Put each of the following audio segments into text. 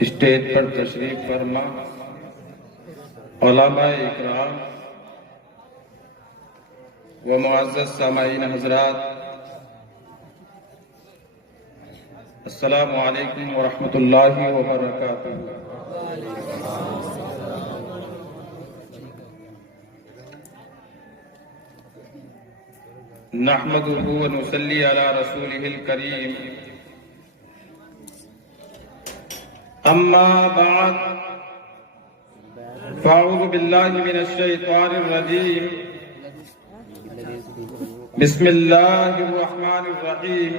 Stage پر تشریف فرما علماء اکرام و معزز سامعین حضرات، السلام علیکم ورحمۃ اللہ وبرکاتہ۔ نحمدہ ونصلی علی رسولہ الکریم، اما بعد فاعوذ باللہ من الشیطان الرجیم، بسم اللہ الرحمن الرحیم۔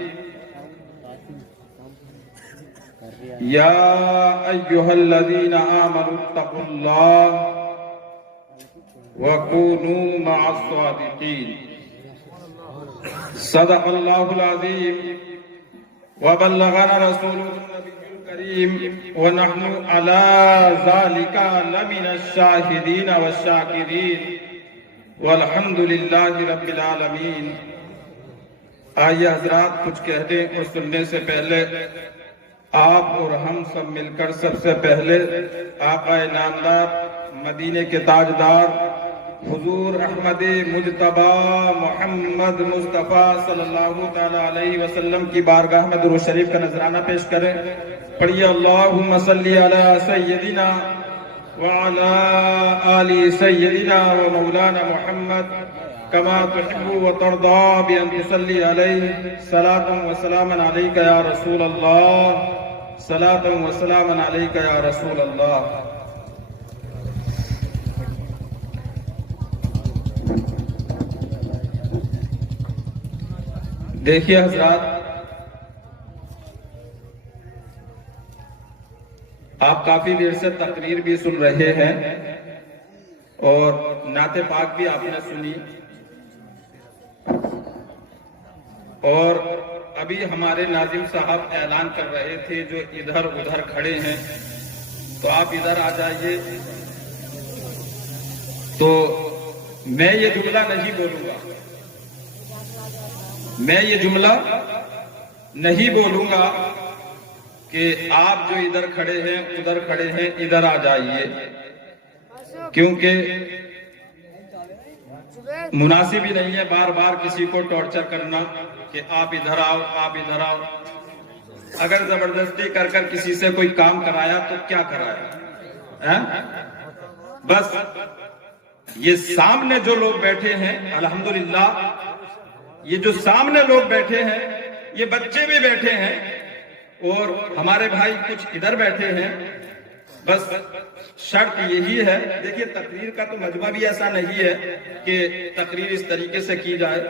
یا ایہا الذین آمنوا اتقوا اللہ وکونوا مع الصادقین۔ صدق اللہ العظیم وبلغنا رسولہ النبی الکریم ونحن علی ذالک لمن الشاہدین والشاکرین والحمد للہ رب العالمین۔ آئیے حضرات، کچھ کہنے اور سننے سے پہلے آپ اور ہم سب مل کر سب سے پہلے آقا نامدار مدینے کے تاجدار حضور احمد مجتبی محمد مصطفیٰ صلی اللہ تعالی علیہ وسلم کی بارگاہ میں درود شریف کا نذرانہ پیش کریں۔ پڑھیے اللہم صلی علی سیدنا وعلی آل سیدنا و مولانا محمد کما تحب و ترضى بأن تصلی علیہ صلاة و سلاما علیک یا رسول اللہ، صلاة و سلاما علیک یا رسول اللہ۔ دیکھیے حضرات، آپ کافی دیر سے تقریر بھی سن رہے ہیں اور نعت پاک بھی آپ نے سنی، اور ابھی ہمارے ناظم صاحب اعلان کر رہے تھے جو ادھر ادھر کھڑے ہیں، تو آپ ادھر آ جائیے۔ تو میں یہ جملہ نہیں بولوں گا، میں یہ جملہ نہیں بولوں گا کہ آپ جو ادھر کھڑے ہیں ادھر کھڑے ہیں ادھر آ جائیے، کیونکہ مناسب ہی نہیں ہے بار بار کسی کو ٹارچر کرنا کہ آپ ادھر آؤ آپ ادھر آؤ۔ اگر زبردستی کر کر کسی سے کوئی کام کرایا تو کیا کرایا؟ بس یہ سامنے جو لوگ بیٹھے ہیں الحمدللہ، یہ جو سامنے لوگ بیٹھے ہیں، یہ بچے بھی بیٹھے ہیں اور ہمارے بھائی کچھ ادھر بیٹھے ہیں، بس شرط یہی ہے۔ دیکھیے تقریر کا تو مجمع بھی ایسا نہیں ہے کہ تقریر اس طریقے سے کی جائے،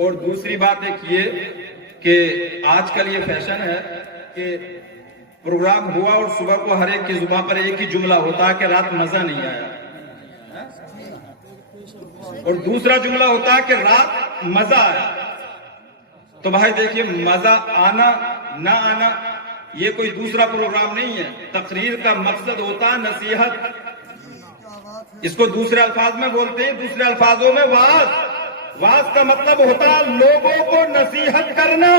اور دوسری بات ایک یہ کہ آج کل یہ فیشن ہے کہ پروگرام ہوا اور صبح کو ہر ایک کی زبان پر ایک ہی جملہ ہوتا ہے کہ رات مزہ نہیں آیا، اور دوسرا جملہ ہوتا ہے کہ رات مزہ آیا۔ تو بھائی دیکھیے، مزہ آنا نہ آنا یہ کوئی دوسرا پروگرام نہیں ہے۔ تقریر کا مقصد ہوتا ہے نصیحت، اس کو دوسرے الفاظ میں بولتے ہیں، دوسرے الفاظوں میں وعظ۔ وعظ کا مطلب ہوتا ہے لوگوں کو نصیحت کرنا۔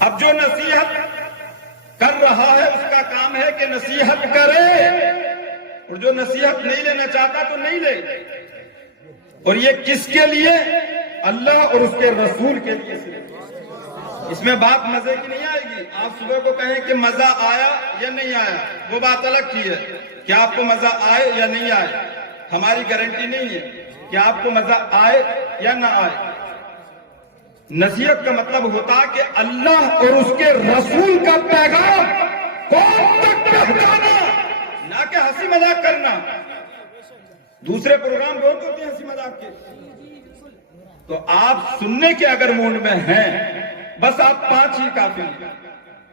اب جو نصیحت کر رہا ہے اس کا کام ہے کہ نصیحت کرے، اور جو نصیحت نہیں لینا چاہتا تو نہیں لے۔ اور یہ کس کے لیے؟ اللہ اور اس کے رسول کے لیے صرف۔ اس میں بات مزے کی نہیں آئے گی۔ آپ صبح کو کہیں کہ مزہ آیا یا نہیں آیا، وہ بات الگ کی ہے کہ آپ کو مزہ آئے یا نہیں آئے۔ ہماری گارنٹی نہیں ہے کہ آپ کو مزہ آئے یا نہ آئے۔ نصیحت کا مطلب ہوتا ہے کہ اللہ اور اس کے رسول کا پیغام قوم تک پہنچانا، نہ کہ ہنسی مذاق کرنا۔ دوسرے پروگرام بہت ہوتے ہیں ہنسی مذاق کے، تو آپ سننے کے اگر موڈ میں ہیں، بس آپ 5 ہی کافی ہیں۔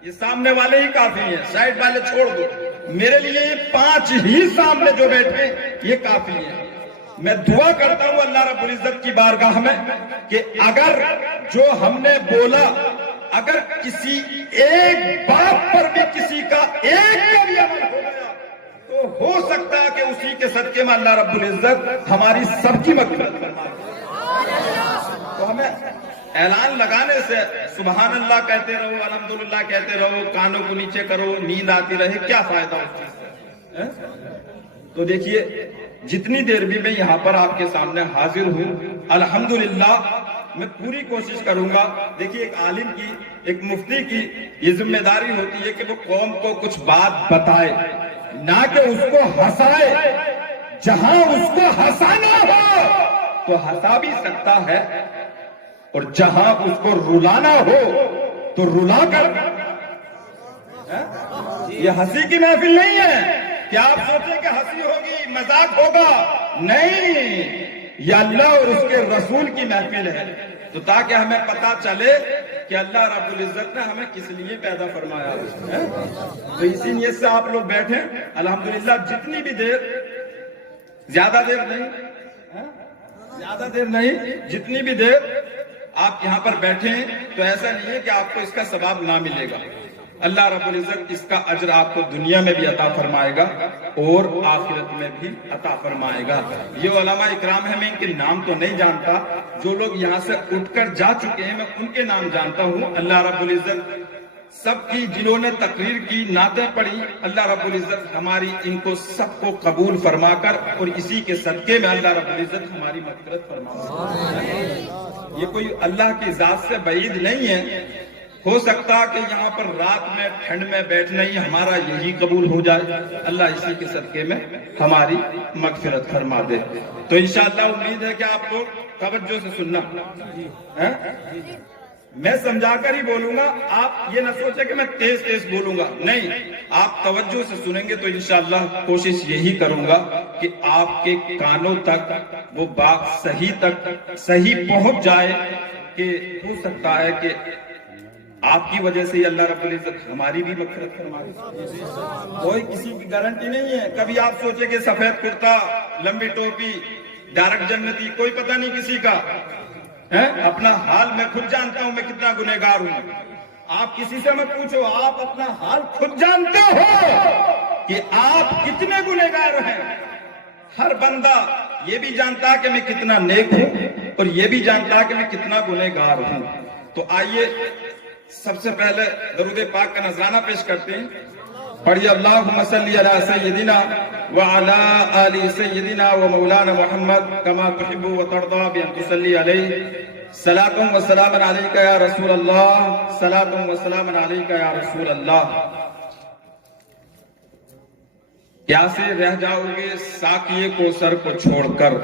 یہ سامنے والے ہی کافی ہیں، سائڈ والے چھوڑ دو۔ میرے لیے یہ 5 ہی سامنے جو بیٹھے یہ کافی ہیں۔ میں دعا کرتا ہوں اللہ رب العزت کی بارگاہ میں کہ اگر جو ہم نے بولا، اگر کسی ایک بات پر بھی کسی کا ایک کا بھی عمل ہو گیا تو ہو سکتا ہے کہ اسی کے صدقے میں اللہ رب العزت ہماری سب کی مغفرت فرمائے۔ تو ہمیں اعلان لگانے سے سبحان اللہ کہتے رہو، الحمدللہ کہتے رہو، کانوں کو نیچے کرو، نیند آتی رہے، کیا فائدہ اس چیز سے؟ تو دیکھیے جتنی دیر بھی میں یہاں پر آپ کے سامنے حاضر ہوں، الحمدللہ میں پوری کوشش کروں گا. دیکھیے ایک عالم کی، ایک مفتی کی یہ ذمہ داری ہوتی ہے کہ وہ قوم کو کچھ بات بتائے، نہ کہ اس کو ہنسائے. جہاں اس کو ہنسانا ہو تو ہنسا بھی سکتا ہے، اور جہاں اس کو رلانا ہو تو رلا کر. یہ ہنسی کی محفل نہیں ہے کہ آپ سوچیں کہ ہنسی ہوگی، مذاق ہوگا. نہیں، یہ اللہ اور اس کے رسول کی محفل ہے. تو تاکہ ہمیں پتا چلے کہ اللہ رب العزت نے ہمیں کس لیے پیدا فرمایا ہے. تو اسی نیت سے آپ لوگ بیٹھیں الحمدللہ. جتنی بھی دیر، زیادہ دیر نہیں، جتنی بھی دیر آپ یہاں پر بیٹھے ہیں تو ایسا نہیں ہے کہ آپ کو اس کا ثواب نہ ملے گا. اللہ رب العزت اس کا اجر آپ کو دنیا میں بھی عطا فرمائے گا اور آخرت میں بھی عطا فرمائے گا. یہ علماء اکرام ہیں، میں ان کے نام تو نہیں جانتا. جو لوگ یہاں سے اٹھ کر جا چکے ہیں میں ان کے نام جانتا ہوں. اللہ رب العزت سب کی، جنہوں نے تقریر کی، نعتیں پڑھی، اللہ رب العزت ہماری ان کو سب کو قبول فرما کر اور اسی کے صدقے میں اللہ رب العزت ہماری مغفرت فرما. یہ کوئی اللہ کی ذات سے بعید نہیں ہے. ہو سکتا کہ یہاں پر رات میں ٹھنڈ میں بیٹھنا ہی ہمارا یہی قبول ہو جائے. اللہ اسی کے صدقے میں ہماری مغفرت فرما دے. تو انشاءاللہ امید ہے کہ آپ لوگ توجہ سے سننا. میں سمجھا کر ہی بولوں گا، آپ یہ نہ سوچیں کہ میں تیز تیز بولوں گا. نہیں، آپ توجہ سے سنیں گے تو انشاءاللہ کوشش یہی کروں گا کہ آپ کے کانوں تک وہ بات صحیح پہنچ جائے. کہ ہو سکتا ہے کہ آپ کی وجہ سے ہی اللہ رب العزت ہماری بھی مغفرت فرمائے. کوئی کسی کی گارنٹی نہیں ہے. کبھی آپ سوچیں کہ سفید کرتا، لمبی ٹوپی، ڈائریکٹ جنتی، کوئی پتہ نہیں کسی کا. اپنا حال میں خود جانتا ہوں میں کتنا گنہگار ہوں. آپ کسی سے میں پوچھو، آپ اپنا حال خود جانتے ہو کہ آپ کتنے گنہگار ہیں. ہر بندہ یہ بھی جانتا کہ میں کتنا نیک ہوں اور یہ بھی جانتا کہ میں کتنا گنہگار ہوں. تو آئیے سب سے پہلے درود پاک کا نذرانہ پیش کرتے ہیں. پڑھیے اللہم صلی علی سیدنا وعلی آل سیدنا و مولانا محمد کما تحب و ترضى بان تصلی علیہ. صلاۃ و سلام علیک یا رسول اللہ، صلاۃ و سلام علیک یا رسول اللہ. پیاسے رہ جاؤ گے ساقیے کوثر کو چھوڑ کر،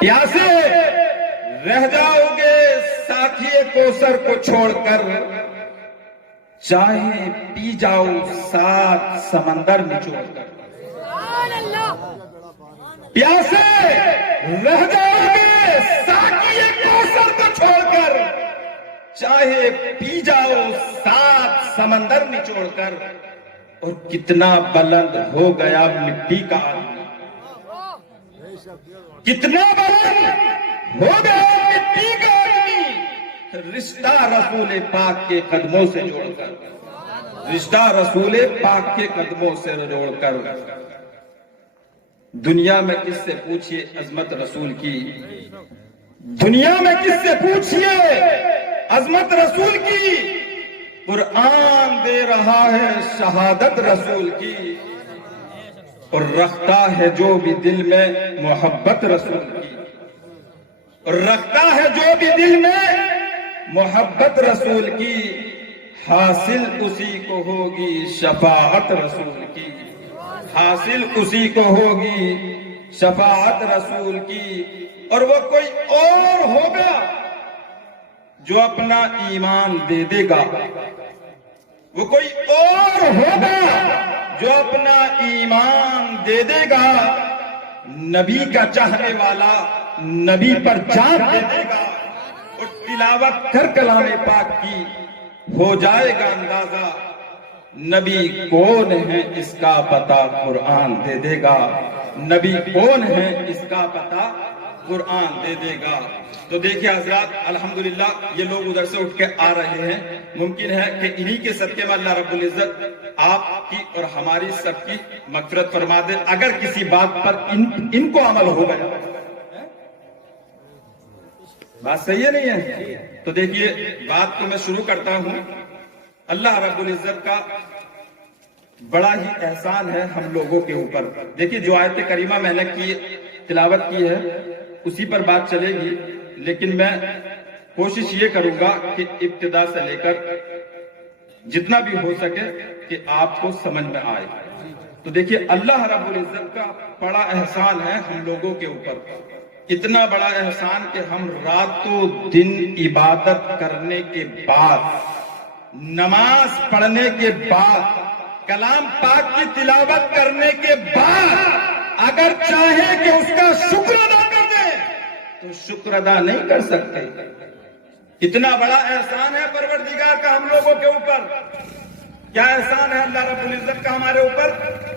پیاسے رہ جاؤ گے ساقیے کوثر کو چھوڑ کر، چاہے پی جاؤ 7 سمندر نچوڑ کر. پیاسے رہ جاؤ گے ساقیے کوثر کو چھوڑ کر، چاہے پی جاؤ 7 سمندر نچوڑ کر. اور کتنا بلند ہو گیا مٹی کا آدمی، کتنا بلند ہو گیا مٹی کا آدمی، رشتہ رسول پاک کے قدموں سے جوڑ کر، رشتہ رسول پاک کے قدموں سے جوڑ کر. دنیا میں کس سے پوچھئے عظمت رسول کی، دنیا میں کس سے پوچھئے عظمت رسول کی. قرآن دے رہا ہے شہادت رسول کی، اور رکھتا ہے جو بھی دل میں محبت رسول کی، اور رکھتا ہے جو بھی دل میں محبت رسول کی. حاصل اسی کو ہوگی شفاعت رسول کی، حاصل اسی کو ہوگی شفاعت رسول کی. اور وہ کوئی اور ہوگا جو اپنا ایمان دے دے گا، وہ کوئی اور ہوگا جو اپنا ایمان دے دے گا. نبی کا چاہنے والا نبی پر جان دے دے گا، اور تلاوت کر کلام پاک کی ہو جائے گا اندازہ. نبی کون ہے اس کا پتہ قرآن دے دے گا، نبی کون ہے اس کا پتہ قرآن دے دے گا. تو دیکھیں حضرات الحمدللہ یہ لوگ ادھر سے اٹھ کے آ رہے ہیں. ممکن ہے کہ انہی کے صدقے میں اللہ رب العزت آپ کی اور ہماری سب کی مغفرت فرما دے اگر کسی بات پر ان کو عمل ہو گیا. بات صحیح ہے نہیں ہے؟ تو دیکھیے بات کو میں شروع کرتا ہوں. اللہ رب العزت کا بڑا ہی احسان ہے ہم لوگوں کے اوپر. دیکھیے جو آیت کریمہ میں نے تلاوت کی ہے اسی پر بات چلے گی، لیکن میں کوشش یہ کروں گا کہ ابتدا سے لے کر جتنا بھی ہو سکے کہ آپ کو سمجھ میں آئے. تو دیکھیے اللہ رب العزت کا بڑا احسان ہے ہم لوگوں کے اوپر. اتنا بڑا احسان کہ ہم راتوں دن عبادت کرنے کے بعد، نماز پڑھنے کے بعد، کلام پاک کی تلاوت کرنے کے بعد اگر چاہیں کہ اس کا شکر ادا کر دیں تو شکر ادا نہیں کر سکتے. اتنا بڑا احسان ہے پروردگار کا ہم لوگوں کے اوپر. کیا احسان ہے اللہ رب العزت کا ہمارے اوپر؟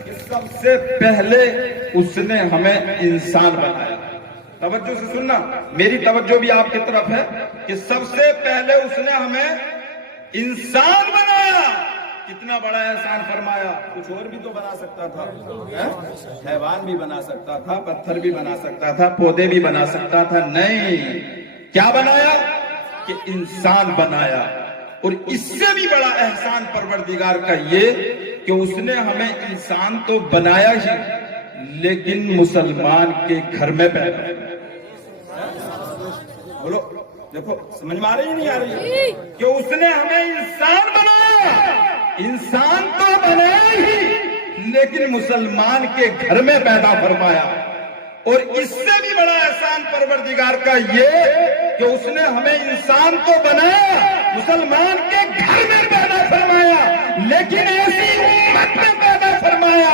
کہ سب سے پہلے اس نے ہمیں انسان بنایا. توجہ سے سننا، میری توجہ بھی آپ کی طرف ہے کہ سب سے پہلے اس نے ہمیں انسان بنایا. کتنا بڑا احسان فرمایا. کچھ اور بھی تو بنا سکتا تھا، حیوان بھی بنا سکتا تھا، پتھر بھی بنا سکتا تھا، پودے بھی بنا سکتا تھا. نہیں، کیا بنایا؟ کہ انسان بنایا. اور اس سے بھی بڑا احسان پروردگار کا یہ کہ اس نے ہمیں انسان تو بنایا ہی، لیکن مسلمان کے گھر میں پیدا کیا. بولو، دیکھو سمجھ میں آ رہی نہیں آ رہی کہ اس نے ہمیں انسان بنایا. انسان تو بنایا ہی لیکن مسلمان کے گھر میں پیدا فرمایا. اور اس سے بھی بڑا احسان پروردگار کا یہ کہ اس نے ہمیں انسان تو بنایا، مسلمان کے گھر میں پیدا فرمایا، لیکن ایسی امت میں پیدا فرمایا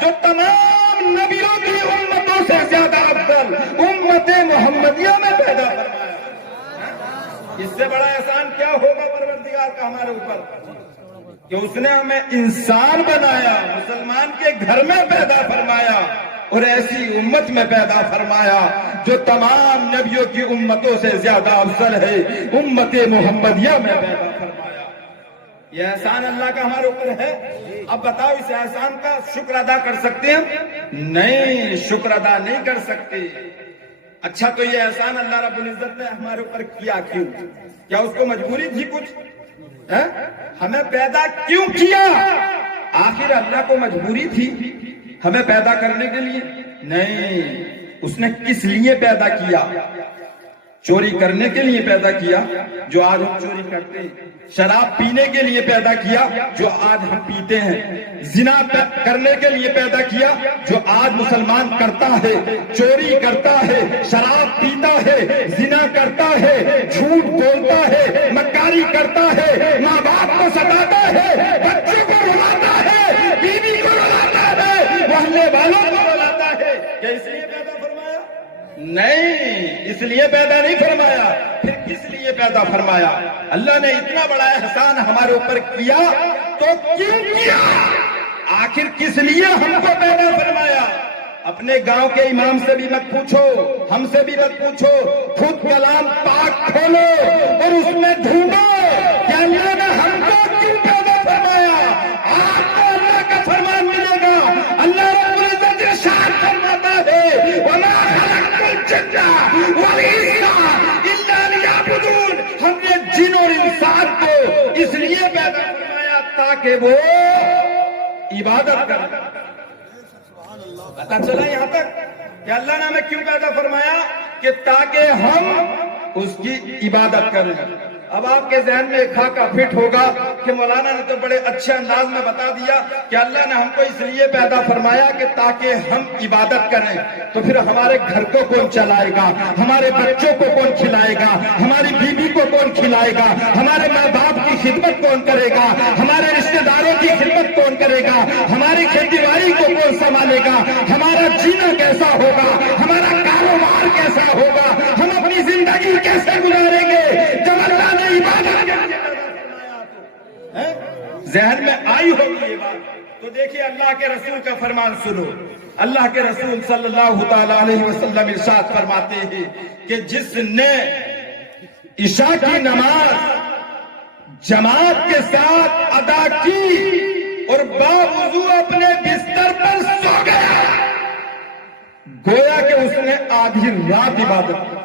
جو تمام نبیوں کی امتوں سے زیادہ افضل امت محمدیہ میں پیدا فرمایا. اس سے بڑا احسان کیا ہوگا پروردگار کا ہمارے اوپر کہ اس نے ہمیں انسان بنایا، مسلمان کے گھر میں پیدا فرمایا اور ایسی امت میں پیدا فرمایا جو تمام نبیوں کی امتوں سے زیادہ افضل ہے، امت محمدیہ میں پیدا فرمایا. یہ احسان اللہ کا ہمارے اوپر ہے. اب بتاؤ اس احسان کا شکر ادا کر سکتے ہیں؟ نہیں، شکر ادا نہیں کر سکتے. اچھا تو یہ احسان اللہ رب العزت نے ہمارے اوپر کیا کیوں؟ کیا اس کو مجبوری تھی کچھ؟ ہمیں پیدا کیوں کیا؟ آخر اللہ کو مجبوری تھی ہمیں پیدا کرنے کے لیے؟ نہیں. اس نے کس لیے پیدا کیا؟ چوری کرنے کے لیے پیدا کیا جو آج ہم چوری کرتے ہیں. شراب پینے کے لیے پیدا کیا جو آج ہم پیتے ہیں. زنا کرنے کے لیے پیدا کیا جو آج مسلمان کرتا ہے، چوری کرتا ہے، شراب پیتا ہے، زنا کرتا ہے، جھوٹ بولتا ہے، مکاری کرتا ہے، ماں باپ کو ستاتا ہے، بچوں کو رلاتا ہے، بیوی کو رلاتا ہے، محلے والوں کو رلاتا ہے. کیا اس لیے پیدا فرمایا؟ نہیں، اس لیے پیدا نہیں فرمایا. پھر کس لیے پیدا فرمایا؟ اللہ نے اتنا بڑا احسان ہمارے اوپر کیا تو کیوں کیا؟ آخر کس لیے ہم کو پیدا فرمایا؟ اپنے گاؤں کے امام سے بھی مت پوچھو، ہم سے بھی مت پوچھو، خود کلام پاک کھولو اور اس میں ڈھونڈو کہ اللہ نے ہم کو کیوں پیدا فرمایا. آپ کو اللہ کا فرمان ملے گا. اللہ رب العزت ارشاد فرماتا ہے وَمَا خَلَقْتُ الْجِنَّ وَالْإِنسَ إِلَّا لِيَعْبُدُونِ. ہم نے جن اور انسان کو اس لیے پیدا فرمایا تاکہ وہ عبادت کریں. پتا چلا یہاں تک کہ اللہ نے ہمیں کیوں پیدا فرمایا؟ کہ تاکہ ہم اس کی عبادت کریں. اب آپ کے ذہن میں ایک خاکہ فٹ ہوگا کہ مولانا نے تو بڑے اچھے انداز میں بتا دیا کہ اللہ نے ہم کو اس لیے پیدا فرمایا کہ تاکہ ہم عبادت کریں. تو پھر ہمارے گھر کو کون چلائے گا؟ ہمارے بچوں کو کون کھلائے گا؟ ہماری بیوی کو کون کھلائے گا؟ ہمارے ماں باپ کی خدمت کون کرے گا؟ ہمارے رشتہ داروں کی خدمت کون کرے گا؟ ہماری کھیتی باڑی کو کون سنبھالے گا؟ ہمارا جینا کیسا ہوگا؟ ہمارا کاروبار کیسا ہوگا؟ ہم اپنی زندگی کیسے گزاریں گے جب اللہ نے عبادت ذہن میں آئی ہوگی یہ بات؟ تو دیکھیے اللہ کے رسول کا فرمان سنو. اللہ کے رسول صلی اللہ تعالی علیہ وسلم ارشاد فرماتے ہیں کہ جس نے عشاء کی نماز جماعت کے ساتھ ادا کی اور باوضو اپنے بستر پر سو گیا گویا کہ اس نے آدھی رات عبادت کی.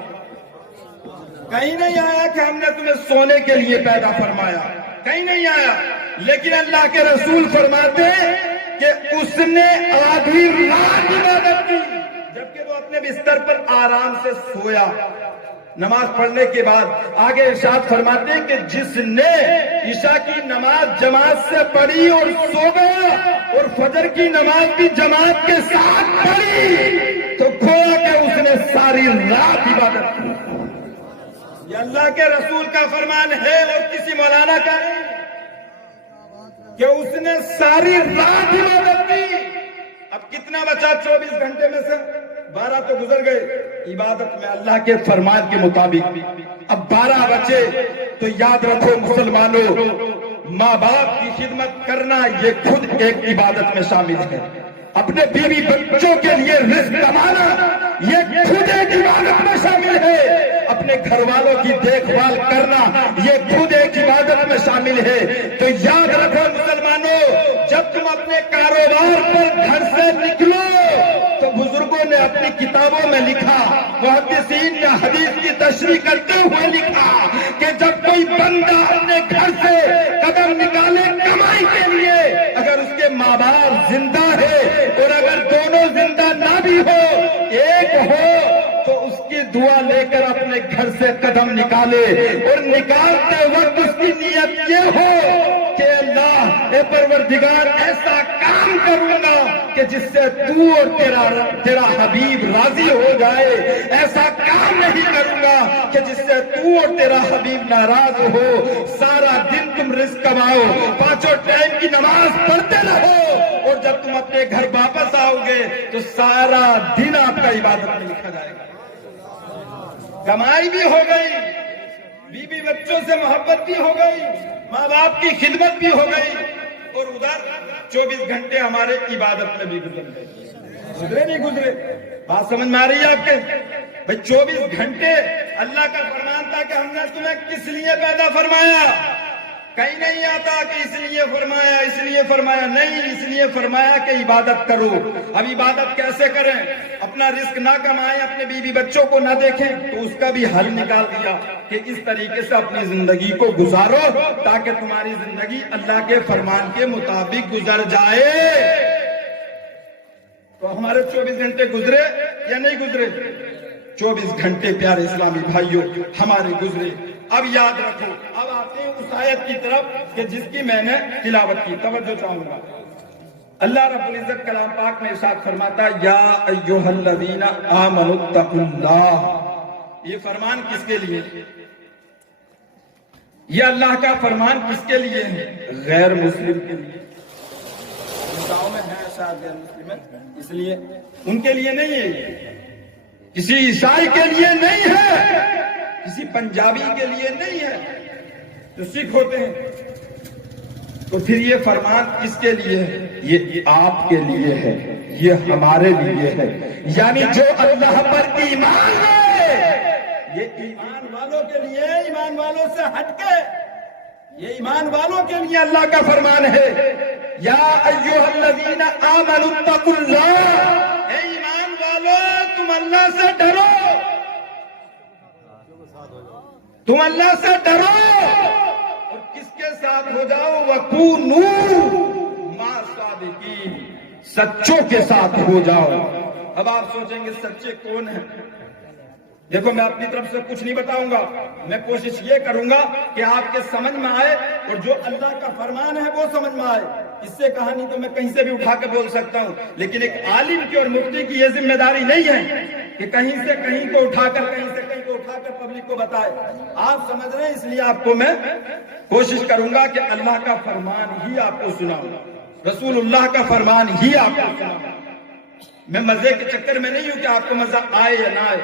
کہیں نہیں آیا کہ ہم نے تمہیں سونے کے لیے پیدا فرمایا، کہیں نہیں آیا، لیکن اللہ کے رسول فرماتے ہیں کہ اس نے آدھی رات عبادت کی، جبکہ وہ اپنے بستر پر آرام سے سویا۔ نماز پڑھنے کے بعد آگے ارشاد فرماتے ہیں کہ جس نے عشاء کی نماز جماعت سے پڑھی اور سو گیا اور فجر کی نماز بھی جماعت کے ساتھ پڑھی تو گویا کہ اس نے ساری رات عبادت کی۔ یہ اللہ کے رسول کا فرمان ہے اور کسی مولانا کا نہیں کہ اس نے ساری رات عبادت کی۔ اب کتنا بچا 24 گھنٹے میں سے؟ 12 تو گزر گئے عبادت میں اللہ کے فرمان کے مطابق، اب 12 بچے۔ تو یاد رکھو مسلمانوں، ماں باپ کی خدمت کرنا یہ خود ایک عبادت میں شامل ہے، اپنے بیوی بچوں کے لیے رزق کمانا یہ خود ایک عبادت میں شامل ہے، اپنے گھر والوں کی دیکھ بھال کرنا یہ خود ایک عبادت میں شامل ہے۔ تو یاد رکھو مسلمانوں، جب تم اپنے کاروبار پر گھر سے نکلو تو بزرگوں نے اپنی کتابوں میں لکھا، محدثین نے حدیث کی تشریح کرتے ہوئے لکھا کہ جب کوئی بندہ اپنے گھر سے قدم نکالے کمائی کے لیے، اگر اس کے ماں باپ زندہ ہے اور اگر دونوں زندہ نہ بھی ہو، ایک ہو، تو اس کی دعا لے کر اپنے گھر سے قدم نکالے اور نکالتے وقت اس کی نیت یہ ہو کہ اللہ اے پروردگار ایسا کام کروں گا کہ جس سے تو اور تیرا حبیب راضی ہو جائے، ایسا کام نہیں کروں گا کہ جس سے تو اور تیرا حبیب ناراض ہو۔ سارا دن تم رزق کماؤ، 5 ٹائم کی نماز پڑھتے رہو، اور جب تم اپنے گھر واپس آؤ گے تو سارا دن آپ کا عبادت میں لکھا جائے گا۔ کمائی بھی ہو گئی، بیوی بچوں سے محبت بھی ہو گئی، ماں باپ کی خدمت بھی ہو گئی، اور ادھر 24 گھنٹے ہمارے عبادت میں بھی گزر گئے۔ گزرے نہیں گزرے؟ بات سمجھ میں آ رہی ہے آپ کے؟ بھئی 24 گھنٹے اللہ کا فرمان تھا کہ ہم نے تمہیں کس لیے پیدا فرمایا؟ کہیں نہیں آتا کہ اس لیے فرمایا، اس لیے فرمایا، نہیں، اس لیے فرمایا کہ عبادت کرو۔ اب عبادت کیسے کریں؟ اپنا رزق نہ کمائیں، اپنے بیوی بچوں کو نہ دیکھیں، تو اس کا بھی حل نکال دیا کہ اس طریقے سے اپنی زندگی کو گزارو تاکہ تمہاری زندگی اللہ کے فرمان کے مطابق گزر جائے۔ تو ہمارے 24 گھنٹے گزرے یا نہیں گزرے؟ 24 گھنٹے پیارے اسلامی بھائیوں ہمارے گزرے۔ اب یاد رکھو، اب آتے ہیں اس آیت کی طرف کہ جس کی میں نے تلاوت کی، توجہ چاہوں گا۔ اللہ رب العزت کلام پاک میں ارشاد فرماتا یا ایھا الذین آمنوا اتقوا اللہ۔ یہ فرمان کس کے لیے؟ یہ اللہ کا فرمان کس کے لیے ہے؟ غیر مسلم کے لیے۔ گاؤں میں ہے شاید غیر مسلم، اس لیے ان کے لیے نہیں ہے، کسی عیسائی کے لیے نہیں ہے، کسی پنجابی کے لیے نہیں ہے، جو سکھ ہوتے ہیں۔ تو پھر یہ فرمان کس کے لیے ہے؟ یہ آپ کے لیے ہے، یہ ہمارے لیے ہے، یعنی جو اللہ پر ایمان ہے، یہ ایمان والوں کے لیے، ایمان والوں سے ہٹ کے، یہ ایمان والوں کے لیے اللہ کا فرمان ہے۔ یا ایھا الذین آمنوا اتقوا اللہ، اے ایمان والوں تم اللہ سے ڈرو، تم اللہ سے ڈرو، اور کس کے ساتھ ہو جاؤ؟ وَكُونُوا مَعَ الصَّادِقِينَ، سچوں کے ساتھ ہو جاؤ۔ اب آپ سوچیں گے سچے کون ہیں؟ دیکھو میں اپنی طرف سے کچھ نہیں بتاؤں گا، میں کوشش یہ کروں گا کہ آپ کے سمجھ میں آئے اور جو اللہ کا فرمان ہے وہ سمجھ میں آئے۔ اس سے کہانی تو میں کہیں سے بھی اٹھا کے بول سکتا ہوں، لیکن ایک عالم کی اور مفتی کی یہ ذمہ داری نہیں ہے کہ کہیں سے کہیں کو اٹھا کر، کہیں سے کہیں کو اٹھا کر پبلک کو بتائے۔ آپ سمجھ رہے ہیں، اس لیے آپ کو میں کوشش کروں گا کہ اللہ کا فرمان ہی آپ کو سناؤں، رسول اللہ کا فرمان ہی آپ کو سناؤں۔ میں مزے کے چکر میں نہیں ہوں کہ آپ کو مزہ آئے یا نہ آئے۔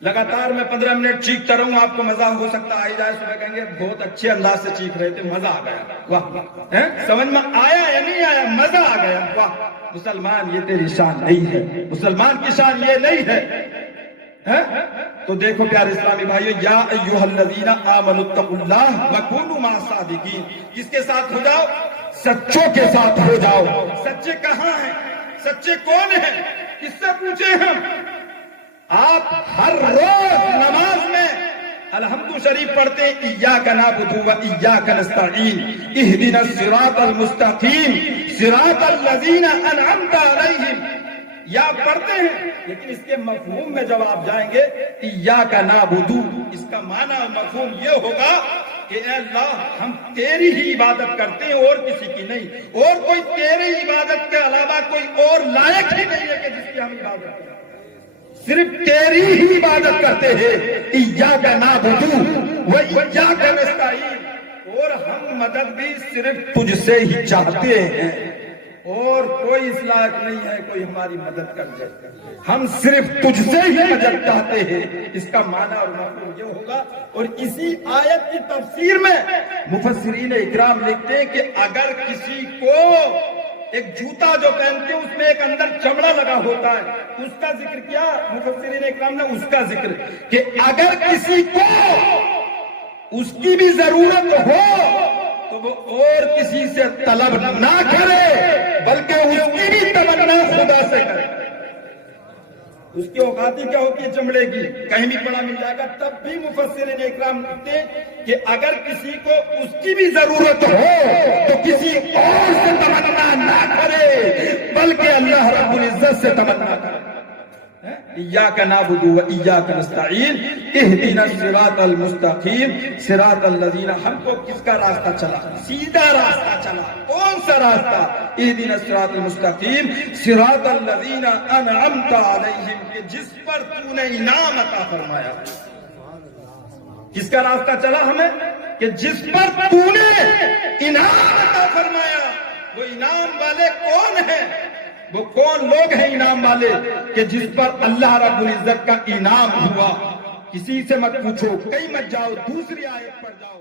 لگاتار میں 15 منٹ چیختا رہوں، آپ کو مزہ ہو سکتا آئی جائے، صبح کہیں گے بہت اچھے انداز سے چیخ رہے تھے، مزہ آ گیا، واہ، سمجھ میں آیا یا نہیں آیا؟ مزہ آ گیا، واہ۔ مسلمان یہ تیری شان نہیں ہے، مسلمان کی شان یہ نہیں ہے۔ تو دیکھو پیارے اسلامی بھائیو، یا ایھا الذین آمنوا اتقوا اللہ وکونوا مع الصادقین، کس کے ساتھ ہو جاؤ؟ سچوں کے ساتھ ہو جاؤ۔ سچے کہاں ہیں؟ سچے کون ہیں؟ کس سے پوچھیں ہم؟ آپ ہر روز نماز میں الحمد شریف پڑھتے ہیں ایاک نعبد و ایاک نستعین اہدنا الصراط المستقیم صراط الذین انعمت علیہم، یا پڑھتے ہیں، لیکن اس کے مفہوم میں جب آپ جائیں گے ایاک نعبد، اس کا معنی اور مفہوم یہ ہوگا کہ اے اللہ ہم تیری ہی عبادت کرتے ہیں اور کسی کی نہیں، اور کوئی تیری عبادت کے علاوہ کوئی اور لائق ہی نہیں ہے کہ جس کی ہم عبادت کریں، صرف تیری ہی عبادت کرتے ہیں، ایاک نعبد و ایاک نستعین، اور ہم مدد بھی صرف تجھ سے ہی چاہتے ہیں، اور کوئی اس لائق نہیں ہے کوئی ہماری مدد کر دے، ہم صرف تجھ سے ہی مدد چاہتے ہیں، اس کا معنی اور مفہوم یہ ہوگا۔ اور اسی آیت کی تفسیر میں مفسرین اکرام لکھتے ہیں کہ اگر کسی کو ایک جوتا جو پہنتے ہیں اس میں ایک اندر چمڑا لگا ہوتا ہے، اس کا ذکر کیا مفسرین اکرام نے، اس کا ذکر کہ اگر کسی کو اس کی بھی ضرورت ہو تو وہ اور کسی سے طلب نہ کرے بلکہ اس کی بھی تمنا خدا سے کرے۔ اس کی اوقات کیا ہوتی ہے چمڑے کی، کہیں بھی پڑا مل جائے گا، تب بھی مفسرین اکرام کہتے ہیں کہ اگر کسی کو اس کی بھی ضرورت ہو تو کسی اور سے تمنا نہ کرے بلکہ اللہ رب العزت سے تمنا کرے۔ ایاک نعبد و ایاک نستعین اہدنا الصراط المستقیم صراط الذین، ہم کو کس کا راستہ چلا؟ سیدھا راستہ چلا۔ کون سا راستہ؟ اہدنا الصراط المستقیم صراط الذین انعمت علیہم، کہ جس پر تو نے انعام عطا فرمایا۔ کس کا راستہ چلا ہمیں؟ کہ جس پر تو نے انعام عطا فرمایا۔ وہ انعام والے کون ہیں؟ وہ کون لوگ ہیں انعام والے؟ کہ جس پر اللہ رب العزت کا انعام ہوا۔ کسی سے مت پوچھو، کہیں مت جاؤ، دوسری آیت پر جاؤ۔